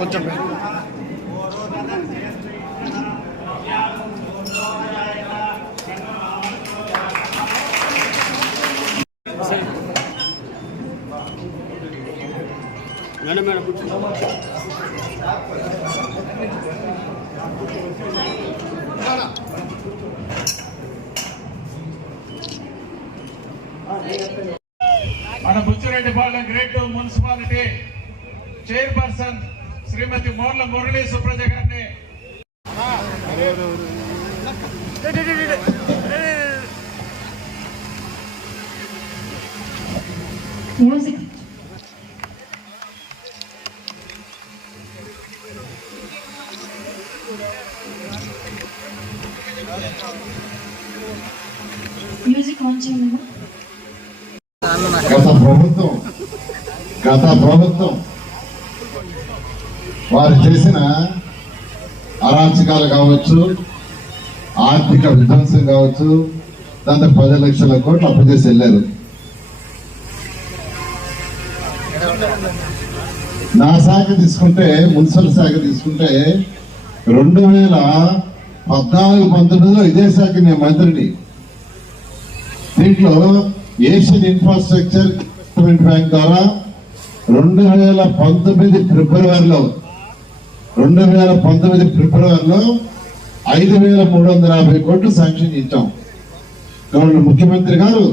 కొంచెం madam madam మన Buchireddypalem great municipality chairperson శ్రీమతి మోర్ల మురళీ సుప్రజ గారిని మ్యూజిక్ మ్యూజిక్ ఆన్ చేయండి. గత ప్రభుత్వం వారు చేసిన అరాచకాలు కావచ్చు, ఆర్థిక విధ్వంసం కావచ్చు, దాంతో 10 లక్షల కోట్లు అప్పు చేసి వెళ్ళారు. నా శాఖ తీసుకుంటే, మున్సిపల్ శాఖ తీసుకుంటే 2014-19లో ఇదే శాఖ నేను మంత్రిని. దీంట్లో ఏషియన్ ఇన్ఫ్రాస్ట్రక్చర్ డెవలప్మెంట్ బ్యాంక్ ద్వారా 2019 ఫిబ్రవరిలో 5,350 కోట్లు శాంక్షన్ ఇచ్చాం. గవర్నర్ ముఖ్యమంత్రి గారు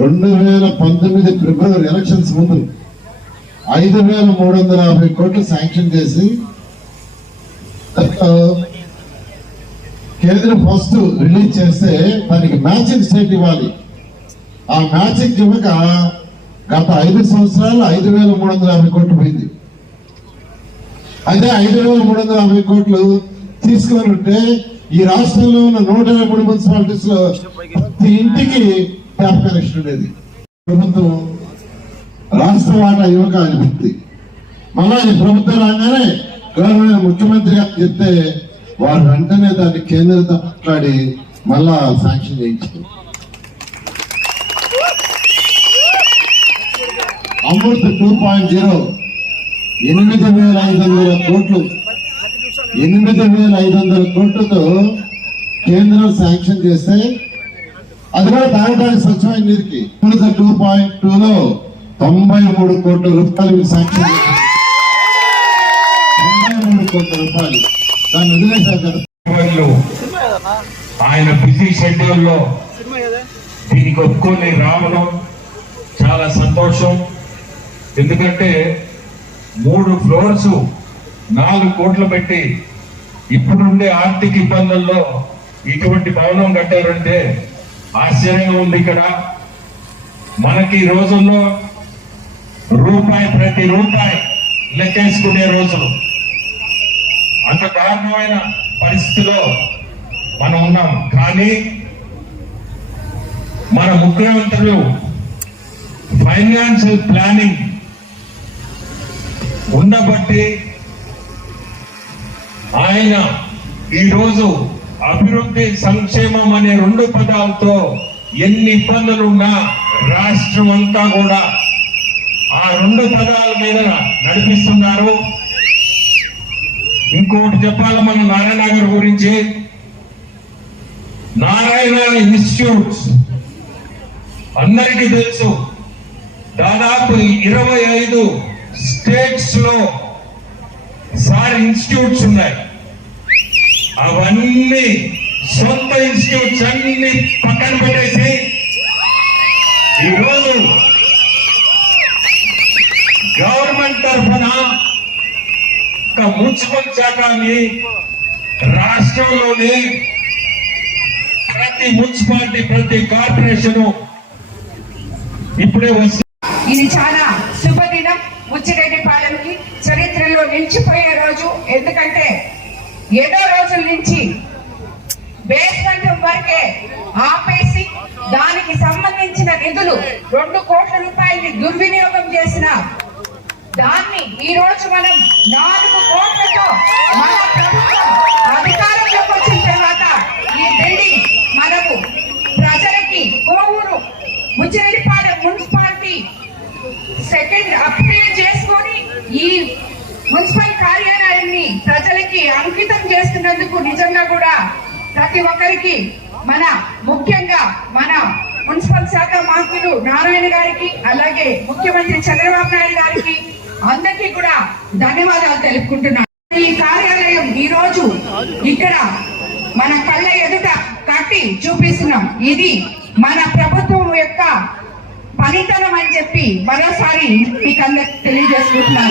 2019 ఫిబ్రవరి ఎలక్షన్స్ ముందు 5,350 కోట్లు శాంక్షన్ చేసి కేంద్రం ఫస్ట్ రిలీజ్ చేస్తే దానికి మ్యాచింగ్ స్టేట్ ఇవ్వాలి. ఆ మ్యాచింగ్ ఇవ్వక గత 5 సంవత్సరాలు 5,350 కోట్లు పోయింది. అదే 5,350 కోట్లు తీసుకొని ఉంటే ఈ రాష్ట్రంలో ఉన్న 123 మున్సిపాలిటీస్ లో ప్రతి ఇంటికి ట్యాప్ కనెక్షన్ ఉండేది. ప్రభుత్వం రాష్ట్ర వాటా యువక అనిపిస్తుంది. మళ్ళా ఈ ప్రభుత్వం రాగానే గవర్నర్ ముఖ్యమంత్రి గారు చెప్తే వారు వెంటనే దాన్ని కేంద్రంతో మాట్లాడి మళ్ళా శాంక్షన్ చేయించారు. అమృత్ 2.0 8,500 కోట్లు 8,500 కోట్లతో కేంద్రం శాంక్షన్ చేస్తే అది కూడా తాగడానికి స్వచ్ఛమైన నీరుకి అమృత 2.2లో 93 కోట్ల రూపాయలు శాంక్షన్ చేశారు. 93 కోట్ల రూపాయలు దాన్ని వదిలేశారు కదా. ఆయన బిజీ షెడ్యూల్లో దీనికి ఒప్పుకొని రావడం చాలా సంతోషం. ఎందుకంటే 3 ఫ్లోర్స్ 4 కోట్లు పెట్టి ఇప్పుడుండే ఆర్థిక ఇబ్బందుల్లో ఇటువంటి భవనం కట్టారంటే ఆశ్చర్యంగా ఉంది. ఇక్కడ మనకి ఈ రోజుల్లో ప్రతి రూపాయి లెక్కేసుకునే రోజులు. అంత దారుణమైన పరిస్థితిలో మనం ఉన్నాం. కానీ మన ముఖ్యమంత్రులు ఫైనాన్షియల్ ప్లానింగ్ ఉండబట్టి ఆయన ఈరోజు అభివృద్ధి సంక్షేమం అనే 2 పదాలతో ఎన్ని ఇబ్బందులున్నా రాష్ట్రం అంతా కూడా ఆ 2 పదాల మీద నడిపిస్తున్నారు. ఇంకోటి చెప్పాలి మన నారాయణ గారి గురించి. నారాయణ ఇన్స్టిట్యూట్స్ అందరికీ తెలుసు. దాదాపు 25 స్టేట్స్ లో సార్ ఇన్స్టిట్యూట్స్ ఉన్నాయి. అవన్నీ సొంత ఇన్స్టిట్యూట్స్ అన్ని పక్కన పెట్టేసి ఈరోజు గవర్నమెంట్ తరఫున ఒక మున్సిపల్ శాఖని రాష్ట్రంలోని ప్రతి మున్సిపాలిటీ ప్రతి కార్పొరేషన్ ఇప్పుడే వస్తుంది. ఇది చాలా శుభదినం. బుచ్చిరెడ్డిపాలెంకి చరిత్రలో నిలిచిపోయే రోజు. ఎందుకంటే ఎన్నో రోజుల నుంచి బేస్మెంట్ వరకే ఆపేసి దానికి సంబంధించిన నిధులు 2 కోట్ల రూపాయలని దుర్వినియోగం చేసిన దాన్ని ఈ రోజు మనం 4 కోట్లతో మన ప్రభుత్వం అధికారంలోకి వచ్చిన తర్వాత ఈ బిల్డింగ్ మనకు ప్రజలకి Kovur Buchireddypalem municipality second upgrade చేసుకొని ఈ మున్సిపల్ కార్యాలయాన్ని ప్రజలకి అంకితం చేస్తున్నందుకు నిజంగా కూడా ప్రతి ఒక్కరికి ముఖ్యంగా మన మున్సిపల్ శాఖ మంత్రులు నారాయణ గారికి, అలాగే ముఖ్యమంత్రి చంద్రబాబు నాయుడు గారికి అందరికీ కూడా ధన్యవాదాలు తెలుపుకుంటున్నాను. ఈ కార్యాలయం ఈ రోజు ఇక్కడ మన కళ్ళ ఎదుట కట్టి చూపిస్తున్నాం. ఇది మన ప్రభుత్వం యొక్క పనితనం అని చెప్పి మరోసారి మీకు అందరికి తెలియజేసుకుంటున్నాను.